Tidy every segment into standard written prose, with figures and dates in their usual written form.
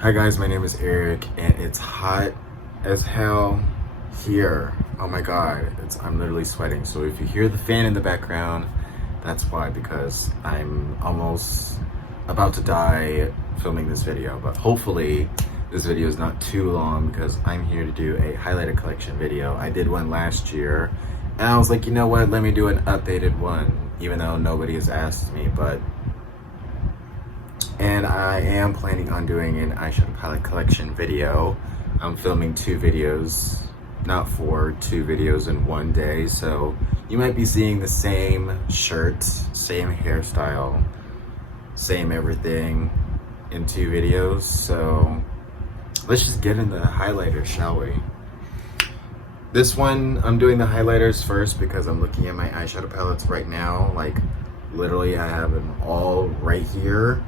Hi guys, my name is Eric and it's hot as hell here. Oh my god, I'm literally sweating. So if you hear the fan in the background, that's why, because I'm almost about to die filming this video. But hopefully this video is not too long because I'm here to do a highlighter collection video. I did one last year and I was like, you know what, let me do an updated one, even though nobody has asked me. And I am planning on doing an eyeshadow palette collection video. I'm filming two videos, not four, two videos in one day. So you might be seeing the same shirt, same hairstyle, same everything in two videos. So let's just get into the highlighters, shall we? This one, I'm doing the highlighters first because I'm looking at my eyeshadow palettes right now. Like literally I have them all right here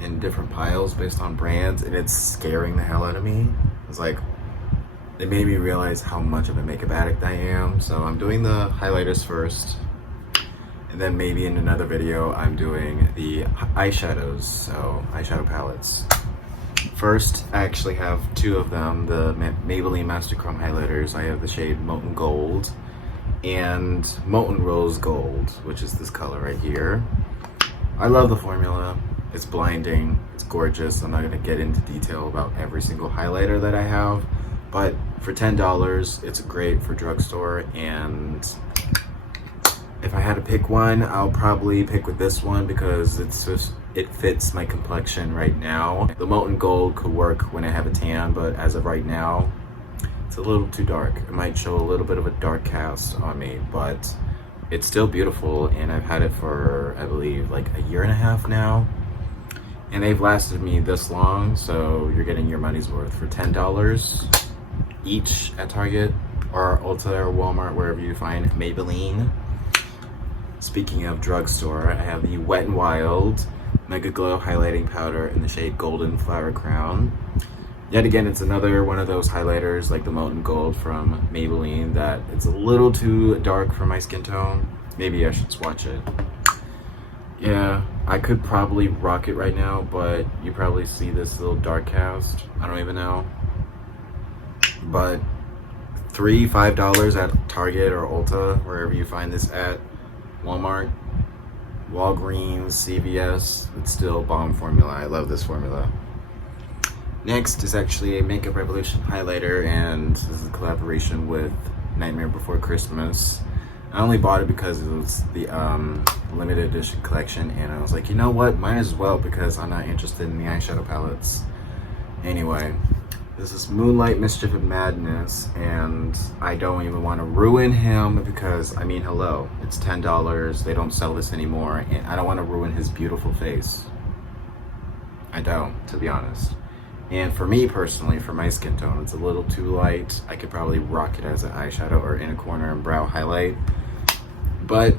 in different piles based on brands, and it's scaring the hell out of me. It's like, it made me realize how much of a makeup addict I am. So I'm doing the highlighters first, and then maybe in another video I'm doing the eyeshadows, so eyeshadow palettes. First, I actually have two of them, the Maybelline Master Chrome highlighters. I have the shade Molten Gold and Molten Rose Gold, which is this color right here. I love the formula. It's blinding, it's gorgeous. I'm not gonna get into detail about every single highlighter that I have, but for $10, it's great for drugstore. And if I had to pick one, I'll probably pick with this one because it fits my complexion right now. The Molten Gold could work when I have a tan, but as of right now, it's a little too dark. It might show a little bit of a dark cast on me, but it's still beautiful, and I've had it for, I believe, like a year and a half now. And they've lasted me this long, so you're getting your money's worth for $10 each at Target or Ulta or Walmart, wherever you find Maybelline. Speaking of drugstore, I have the Wet n Wild Mega Glow Highlighting Powder in the shade Golden Flower Crown. Yet again, it's another one of those highlighters like the Molten Gold from Maybelline that it's a little too dark for my skin tone. Maybe I should swatch it. Yeah, I could probably rock it right now, but you probably see this little dark cast. I don't even know. But $3, $5 at Target or Ulta, wherever you find this at, Walmart, Walgreens, CVS, it's still bomb formula. I love this formula. Next is actually a Makeup Revolution highlighter, and this is a collaboration with Nightmare Before Christmas. I only bought it because it was the limited edition collection, and I was like, you know what, might as well, because I'm not interested in the eyeshadow palettes. Anyway, this is Moonlight Mischief and Madness, and I don't even want to ruin him because, I mean, hello, it's $10, they don't sell this anymore, and I don't want to ruin his beautiful face. I don't, to be honest. And for me personally, for my skin tone, it's a little too light. I could probably rock it as an eyeshadow or in a corner and brow highlight. But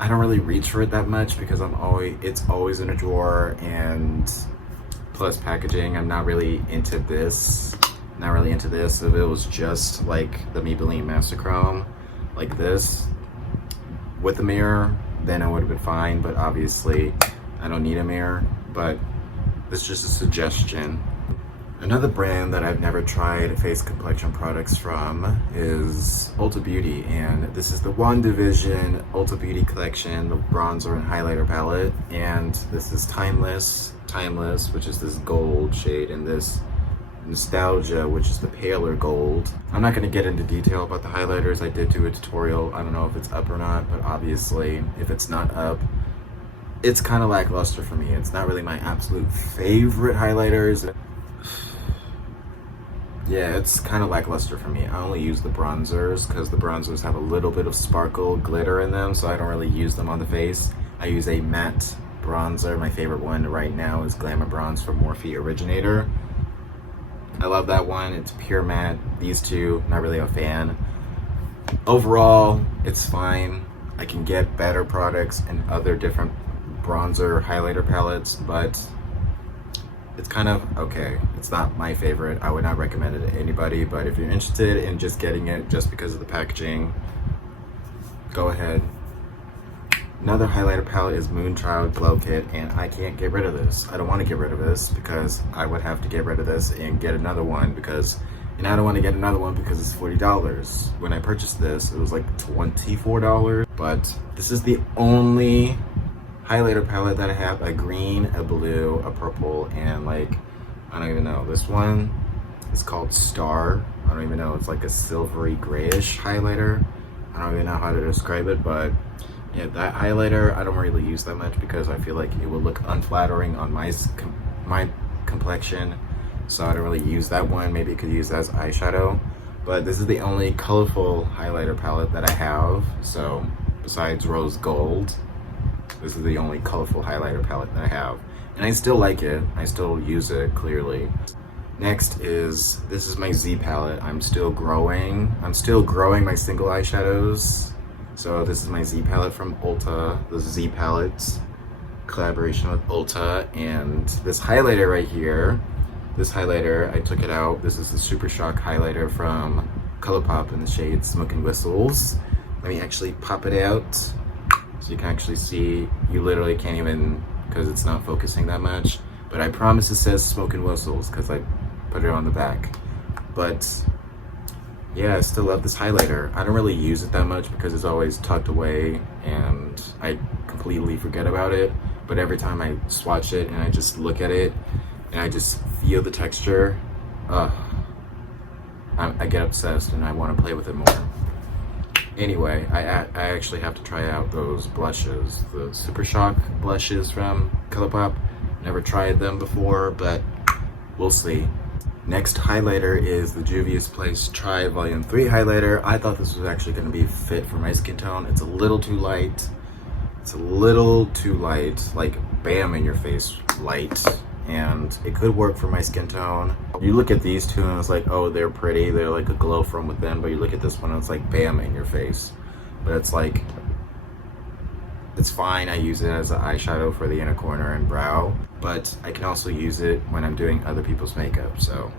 I don't really reach for it that much because it's always in a drawer, and plus packaging, I'm not really into this. If it was just like the Maybelline Master Chrome, like this, with a mirror, then it would have been fine. But obviously, I don't need a mirror, but it's just a suggestion. Another brand that I've never tried face complexion products from is Ulta Beauty, and this is the One Division Ulta Beauty collection, the bronzer and highlighter palette. And this is Timeless, which is this gold shade, and this Nostalgia, which is the paler gold. I'm not going to get into detail about the highlighters. I did do a tutorial. I don't know if it's up or not, but obviously if it's not up, it's kind of lackluster for me. It's not really my absolute favorite highlighters. Yeah, it's kind of lackluster for me. I only use the bronzers because the bronzers have a little bit of sparkle, glitter in them, so I don't really use them on the face. I use a matte bronzer. My favorite one right now is Glamour Bronze from Morphe Originator. I love that one. It's pure matte. These two, not really a fan. Overall, it's fine. I can get better products and other different bronzer highlighter palettes, but it's kind of okay. It's not my favorite. I would not recommend it to anybody, but if you're interested in just getting it just because of the packaging, go ahead. Another highlighter palette is Trout Glow Kit, and I can't get rid of this. I don't want to get rid of this because I would have to get rid of this and get another one and I don't want to get another one because it's $40. When I purchased this, it was like $24, but this is the only highlighter palette that I have: a green, a blue, a purple, and like, I don't even know, this one is called Star. I don't even know, it's like a silvery grayish highlighter. I don't even know how to describe it, but yeah, that highlighter I don't really use that much because I feel like it would look unflattering on my complexion, so I don't really use that one. Maybe it could use as eyeshadow, but this is the only colorful highlighter palette that I have. So besides rose gold, this is the only colorful highlighter palette that I have, and I still like it. I still use it clearly. Next is, this is my Z palette. I'm still growing my single eyeshadows. So this is my Z palette from Ulta, the Z palettes collaboration with Ulta. And this highlighter right here, this highlighter, I took it out. This is the Super Shock highlighter from ColourPop in the shade Smoke and Whistles. Let me actually pop it out so you can actually see. You literally can't even, because it's not focusing that much, but I promise it says Smoke and Whistles because I put it on the back. But yeah, I still love this highlighter. I don't really use it that much because it's always tucked away and I completely forget about it. But every time I swatch it and I just look at it and I just feel the texture, I get obsessed and I want to play with it more. Anyway, I actually have to try out those blushes, the Super Shock blushes from ColourPop. Never tried them before, but we'll see. Next highlighter is the Juvia's Place Try Volume 3 highlighter. I thought this was actually going to be fit for my skin tone. It's a little too light. It's a little too light, like bam in your face light. And it could work for my skin tone. You look at these two and it's like, oh, they're pretty. They're like a glow from within. But you look at this one and it's like bam in your face. But it's like, it's fine. I use it as an eyeshadow for the inner corner and brow, but I can also use it when I'm doing other people's makeup. So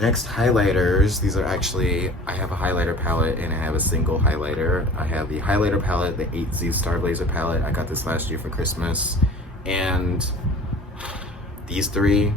next, highlighters. These are actually, I have a highlighter palette and I have a single highlighter. I have the highlighter palette, the 8Z Star Blazer palette. I got this last year for Christmas. And these three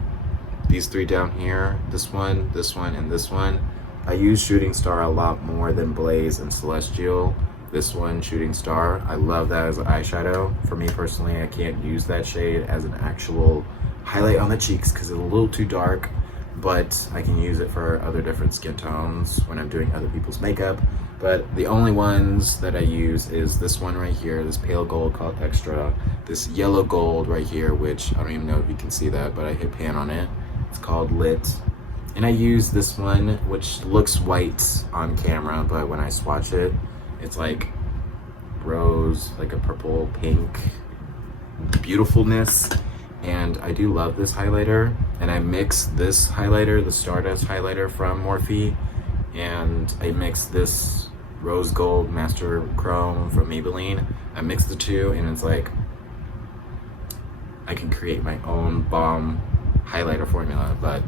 down here, this one, and this one, I use Shooting Star a lot more than Blaze and Celestial. This one, Shooting Star, I love that as an eyeshadow. For me personally, I can't use that shade as an actual highlight on the cheeks because it's a little too dark, but I can use it for other different skin tones when I'm doing other people's makeup. But the only ones that I use is this one right here, this pale gold called Extra, this yellow gold right here, which I don't even know if you can see that, but I hit pan on it. It's called Lit. And I use this one, which looks white on camera, but when I swatch it, it's like rose, like a purple pink beautifulness. And I do love this highlighter. And I mix this highlighter, the Stardust highlighter from Morphe, and I mix this rose gold master chrome from Maybelline. I mix the two and it's like I can create my own bomb highlighter formula. But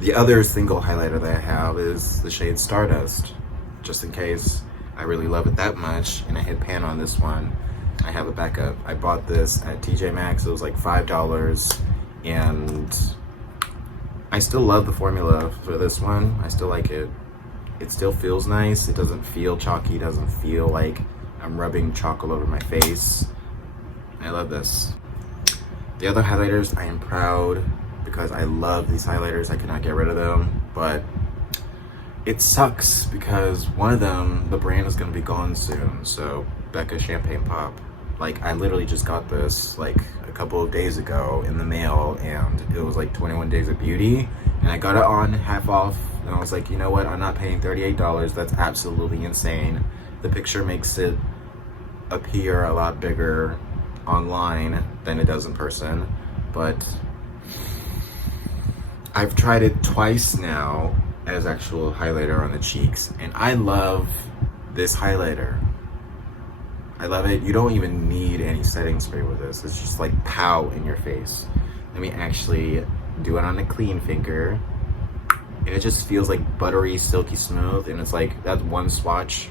the other single highlighter that I have is the shade Stardust, just in case I really love it that much and I hit pan on this one. I have a backup. I bought this at TJ Maxx. It was like $5, and I still love the formula for this one. I still like it. It still feels nice. It doesn't feel chalky. It doesn't feel like I'm rubbing chalk all over my face. I love this. The other highlighters, I am proud because I love these highlighters. I cannot get rid of them, but it sucks because one of them, the brand is going to be gone soon. So Becca Champagne Pop, like I literally just got this like a couple of days ago in the mail, and it was like 21 Days of Beauty, and I got it on half off, and I was like, you know what, I'm not paying $38. That's absolutely insane. The picture makes it appear a lot bigger online than it does in person, but I've tried it twice now as actual highlighter on the cheeks, and I love this highlighter. I love it. You don't even need any setting spray with this. It's just like pow in your face. Let me actually do it on a clean finger, and it just feels like buttery, silky smooth, and it's like that's one swatch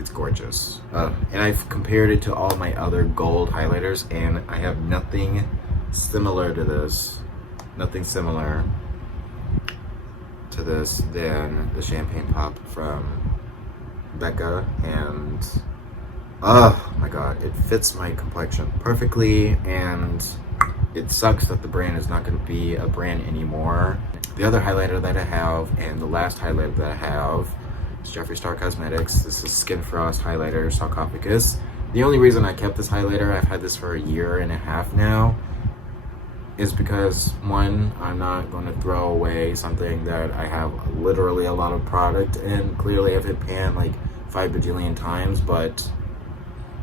It's gorgeous. And I've compared it to all my other gold highlighters, and I have nothing similar to this. Nothing similar to this than the Champagne Pop from Becca, and oh my god, it fits my complexion perfectly, and it sucks that the brand is not going to be a brand anymore. The other highlighter that I have, and the last highlighter that I have, is Jeffree Star Cosmetics. This is Skin Frost Highlighter Sarcophagus. The only reason I kept this highlighter, I've had this for a year and a half now, is because one, I'm not going to throw away something that I have literally a lot of product in. Clearly I've hit pan like 5 bajillion times, but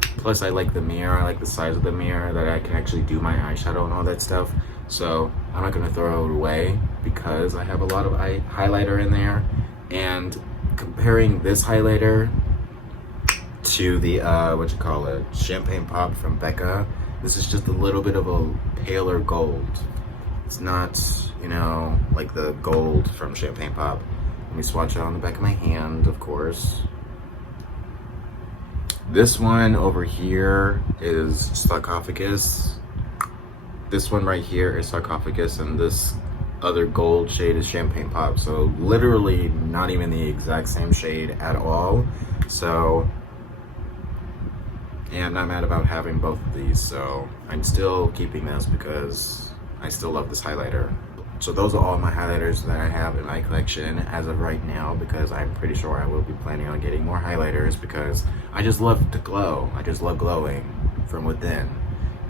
plus I like the mirror, I like the size of the mirror, that I can actually do my eyeshadow and all that stuff. So I'm not going to throw it away because I have a lot of highlighter in there. And comparing this highlighter to the Champagne Pop from Becca, this is just a little bit of a paler gold. It's not, you know, like the gold from Champagne Pop. Let me swatch it on the back of my hand, of course. This one over here is Sarcophagus. This one right here is Sarcophagus, and this other gold shade is Champagne Pop. So literally not even the exact same shade at all. So yeah, I'm not mad about having both of these, so I'm still keeping this because I still love this highlighter. So those are all my highlighters that I have in my collection as of right now, because I'm pretty sure I will be planning on getting more highlighters because I just love to glow. I just love glowing from within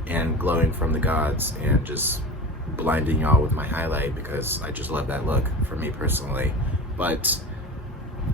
and glowing from the gods and just blinding y'all with my highlight because I just love that look for me personally. But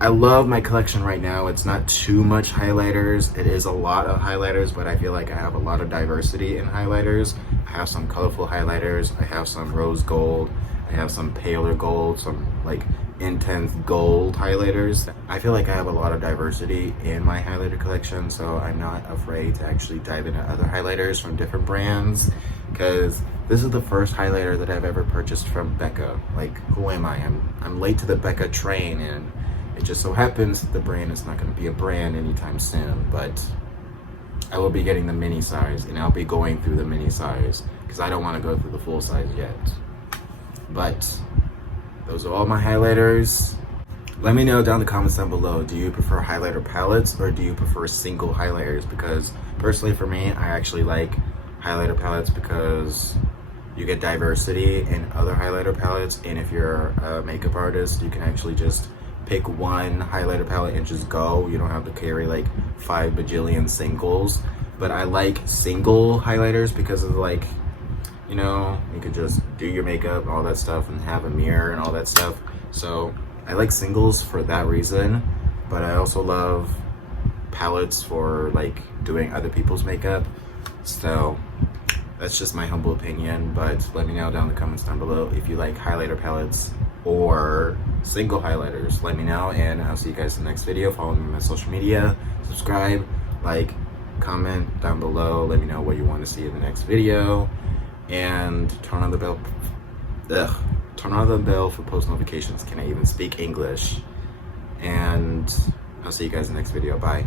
I love my collection right now. It's not too much highlighters. It is a lot of highlighters, but I feel like I have a lot of diversity in highlighters. I have some colorful highlighters. I have some rose gold. I have some paler gold, some like intense gold highlighters. I feel like I have a lot of diversity in my highlighter collection, so I'm not afraid to actually dive into other highlighters from different brands, because this is the first highlighter that I've ever purchased from Becca. Like, who am I? I'm late to the Becca train, and it just so happens that the brand is not going to be a brand anytime soon, but I will be getting the mini size, and I'll be going through the mini size because I don't want to go through the full size yet. But those are all my highlighters. Let me know down in the comments down below, do you prefer highlighter palettes or do you prefer single highlighters? Because personally for me, I actually like highlighter palettes because you get diversity in other highlighter palettes, and if you're a makeup artist, you can actually just pick one highlighter palette and just go. You don't have to carry like 5 bajillion singles. But I like single highlighters because of, like, you know, you could just do your makeup and all that stuff and have a mirror and all that stuff. So I like singles for that reason, but I also love palettes for like doing other people's makeup. So that's just my humble opinion, but let me know down in the comments down below if you like highlighter palettes or single highlighters. Let me know, and I'll see you guys in the next video. Follow me on my social media, subscribe, like, comment down below. Let me know what you want to see in the next video, and turn on the bell. Turn on the bell for post notifications. Can I even speak English? And I'll see you guys in the next video. Bye.